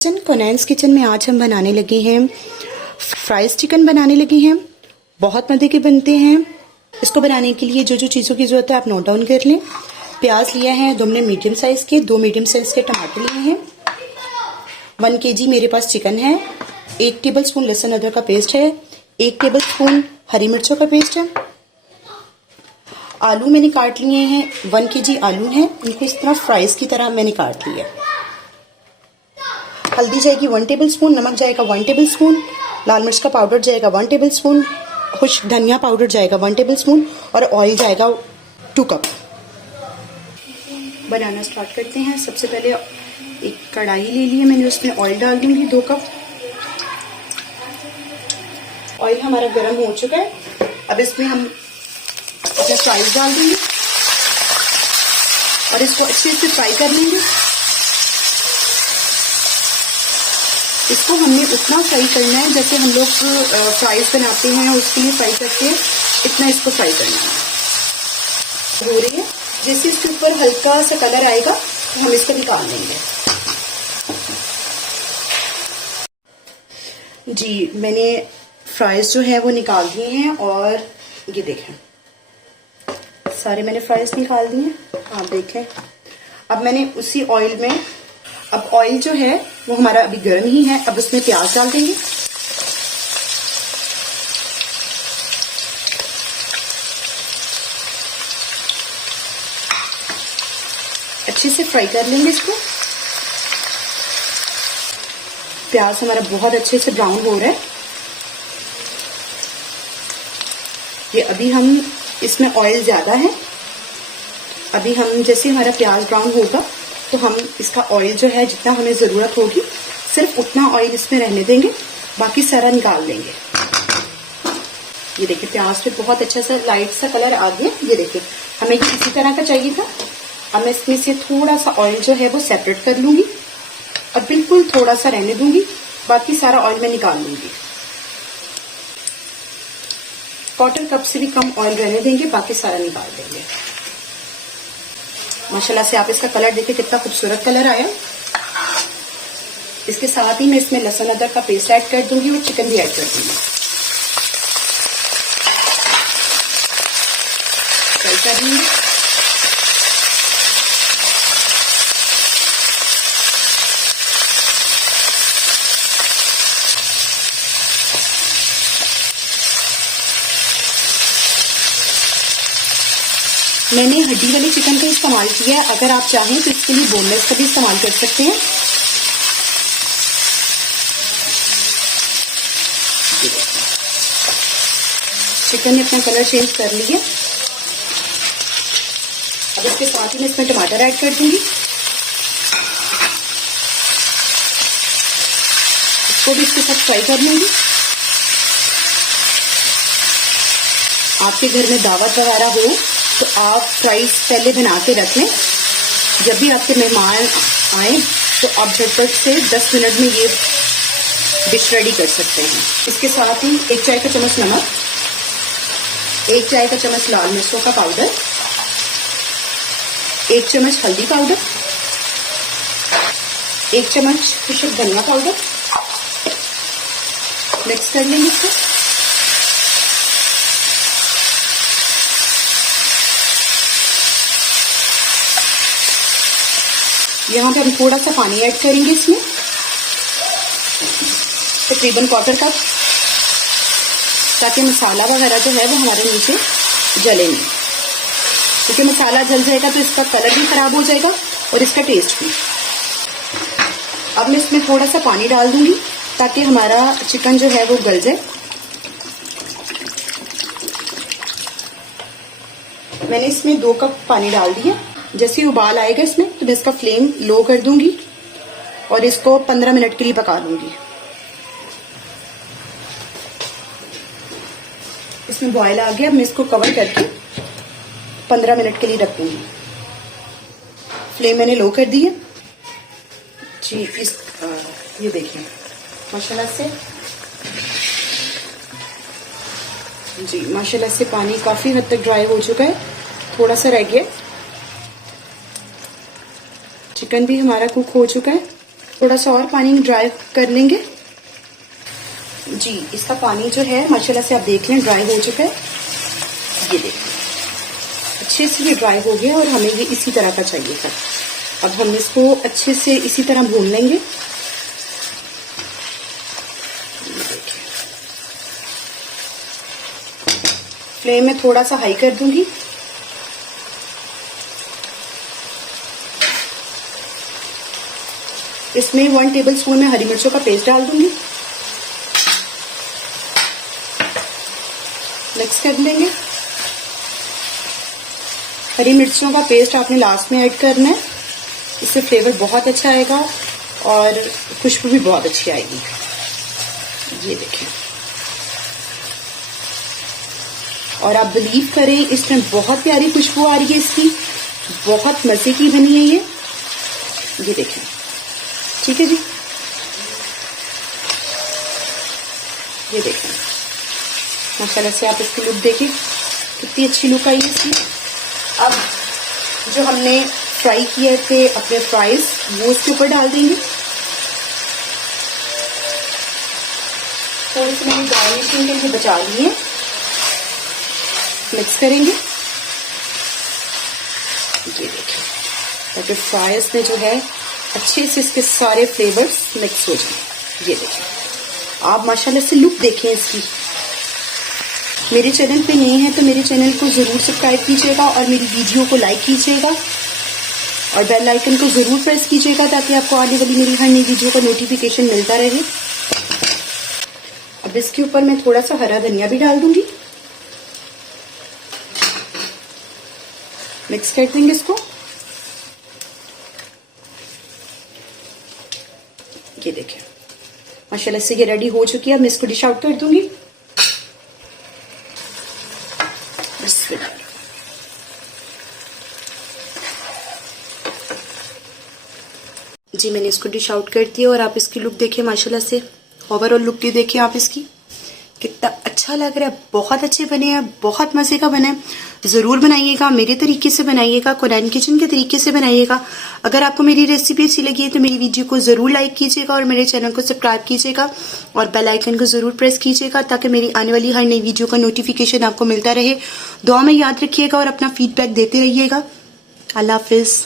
कोनैंस kitchen में आज हम बनाने लगे हैं फ्राइज चिकन बनाने लगे हैं। बहुत मज़े के बनते हैं। इसको बनाने के लिए जो जो चीज़ों की ज़रूरत है आप नोट डाउन कर लें। प्याज लिया है 2 हमने मीडियम साइज़ के, 2 मीडियम साइज़ के टमाटर लिए हैं। 1 kg मेरे पास चिकन है। 1 टेबलस्पून लहसुन अदरक का पेस्ट है। 1 टेबलस्पून हरी मिर्चों का पेस्ट है। आलू मैंने काट लिए हैं। 1 kg आलू हैं, इनको इस तरह फ्राइज की तरह मैंने काट लिया। हल्दी जाएगी 1 टेबलस्पून, नमक जाएगा 1 टेबलस्पून, लाल मिर्च का पाउडर जाएगा 1 टेबलस्पून, खुश्क धनिया पाउडर जाएगा 1 टेबलस्पून और ऑयल जाएगा 2 कप। बनाना स्टार्ट करते हैं। सबसे पहले एक कढ़ाई ले ली है मैंने, उसमें ऑयल डाल दूंगी 2 कप। ऑयल हमारा गर्म हो चुका है। अब इसमें हम अपने फ्राइज डाल देंगे और इसको अच्छे से फ्राई कर लेंगे। इसको हमने उतना फ्राई करना है जैसे हम लोग फ्राइज बनाते हैं उसके लिए फ्राई करते हैं, इतना इसको फ्राई करना है। हो रही है, जैसे इसके ऊपर हल्का सा कलर आएगा तो हम इसको निकाल लेंगे। जी, मैंने फ्राइज जो है वो निकाल दिए हैं और ये देखें सारे मैंने फ्राइज निकाल दिए हैं, आप देखें। अब मैंने उसी ऑयल में, अब ऑयल जो है वो हमारा अभी गर्म ही है, अब उसमें प्याज डाल देंगे। अच्छे से फ्राई कर लेंगे इसको। प्याज हमारा बहुत अच्छे से ब्राउन हो रहा है। ये अभी हम, इसमें ऑयल ज्यादा है। अभी हम जैसे हमारा प्याज ब्राउन होगा तो हम इसका ऑयल जो है जितना हमें जरूरत होगी सिर्फ उतना ऑयल इसमें रहने देंगे, बाकी सारा निकाल देंगे। ये देखिए प्याज पे बहुत अच्छा सा लाइट सा कलर आ गया। ये देखिए हमें इसी तरह का चाहिए था। अब मैं इसमें से थोड़ा सा ऑयल जो है वो सेपरेट कर लूंगी और बिल्कुल थोड़ा सा रहने दूंगी, बाकी सारा ऑयल मैं निकाल लूंगी। 1/4 कप से भी कम ऑयल रहने देंगे, बाकी सारा निकाल देंगे। माशाल्लाह से आप इसका कलर देखिए कितना खूबसूरत कलर आया। इसके साथ ही मैं इसमें लहसुन अदरक का पेस्ट ऐड कर दूंगी और चिकन भी ऐड कर दूंगी। फ्राई कर लूंगी। मैंने हड्डी वाले चिकन का इस्तेमाल किया है, अगर आप चाहें तो इसके लिए बोनलेस का भी इस्तेमाल कर सकते हैं। चिकन ने अपना कलर चेंज कर लिया। अब इसके साथ ही मैं इसमें टमाटर ऐड कर दूंगी। इसको भी इसके साथ फ्राई कर लूंगी। आपके घर में दावत वगैरह हो तो आप फ्राइज पहले बना के रख लें। जब भी आपके मेहमान आए तो आप झटपट से 10 मिनट में ये डिश रेडी कर सकते हैं। इसके साथ ही 1 चाय का चम्मच नमक, 1 चाय का चम्मच लाल मिर्चों का पाउडर, 1 चम्मच हल्दी पाउडर, 1 चम्मच खुश्क धनिया पाउडर। मिक्स कर लेंगे इसको। यहाँ पे हम थोड़ा सा पानी ऐड करेंगे इसमें, तकरीबन 1/4 कप, ताकि मसाला वगैरह जो है वो हमारे नीचे जले नहीं, क्योंकि मसाला जल जाएगा तो इसका कलर भी खराब हो जाएगा और इसका टेस्ट भी। अब मैं इसमें थोड़ा सा पानी डाल दूंगी ताकि हमारा चिकन जो है वो गल जाए। मैंने इसमें 2 कप पानी डाल दिया। जैसे ही उबाल आएगा इसमें तो मैं इसका फ्लेम लो कर दूंगी और इसको 15 मिनट के लिए पका लूंगी। इसमें बॉयल आ गया। अब मैं इसको कवर करके 15 मिनट के लिए रख दूंगी। फ्लेम मैंने लो कर दी है जी। ये देखिए माशाल्लाह से जी, माशाल्लाह से पानी काफी हद तक ड्राई हो चुका है, थोड़ा सा रह गया। चिकन भी हमारा कुक हो चुका है। थोड़ा सा और पानी ड्राई कर लेंगे। जी, इसका पानी जो है माशाल्लाह से आप देख लें ड्राई हो चुका है। ये देखिए अच्छे से ये ड्राई हो गया और हमें ये इसी तरह का चाहिए था। अब हम इसको अच्छे से इसी तरह भून लेंगे। फ्लेम में थोड़ा सा हाई कर दूंगी। इसमें 1 टेबलस्पून में हरी मिर्चों का पेस्ट डाल दूंगी। मिक्स कर लेंगे। हरी मिर्चों का पेस्ट आपने लास्ट में ऐड करना है, इससे फ्लेवर बहुत अच्छा आएगा और खुशबू भी बहुत अच्छी आएगी। ये देखिए, और आप बिलीव करें इस टाइम बहुत प्यारी खुशबू आ रही है इसकी, बहुत मजे की बनी है ये देखें। ठीक है जी, ये देखें माशाल्लाह से आप इसकी लुक देखिए कितनी अच्छी लुक आई है इसकी। अब जो हमने फ्राई किए थे अपने फ्राइज वो इसके ऊपर डाल देंगे। थोड़ी सी मैंने गार्निशिंग के लिए बचा लिए। मिक्स करेंगे। ये देखिए, ताकि फ्राइज में जो है अच्छे से इसके सारे फ्लेवर्स मिक्स हो जाए। ये देखिए, आप माशाल्लाह से लुक देखें इसकी। मेरे चैनल पे नए हैं तो मेरे चैनल को जरूर सब्सक्राइब कीजिएगा और मेरी वीडियो को लाइक कीजिएगा और बेल आइकन को जरूर प्रेस कीजिएगा ताकि आपको आने वाली मेरी हर नई वीडियो का नोटिफिकेशन मिलता रहे। अब इसके ऊपर मैं थोड़ा सा हरा धनिया भी डाल दूंगी। मिक्स कर देंगे इसको। ये देखिए माशाल्लाह से ये रेडी हो चुकी है। मैं इसको डिश आउट कर दूंगी। जी, मैंने इसको डिश आउट कर दिया और आप इसकी लुक देखिए माशाल्लाह से, ओवरऑल लुक भी देखिए आप इसकी, कितना अच्छा लग रहा है। बहुत अच्छे बने हैं, बहुत मजे का बना है। जरूर बनाइएगा, मेरे तरीके से बनाइएगा, कुरैन किचन के तरीके से बनाइएगा। अगर आपको मेरी रेसिपी अच्छी लगी है तो मेरी वीडियो को जरूर लाइक कीजिएगा और मेरे चैनल को सब्सक्राइब कीजिएगा और बेल आइकन को जरूर प्रेस कीजिएगा ताकि मेरी आने वाली हर नई वीडियो का नोटिफिकेशन आपको मिलता रहे। दुआ में याद रखिएगा और अपना फीडबैक देते रहिएगा। अल्लाह हाफिज।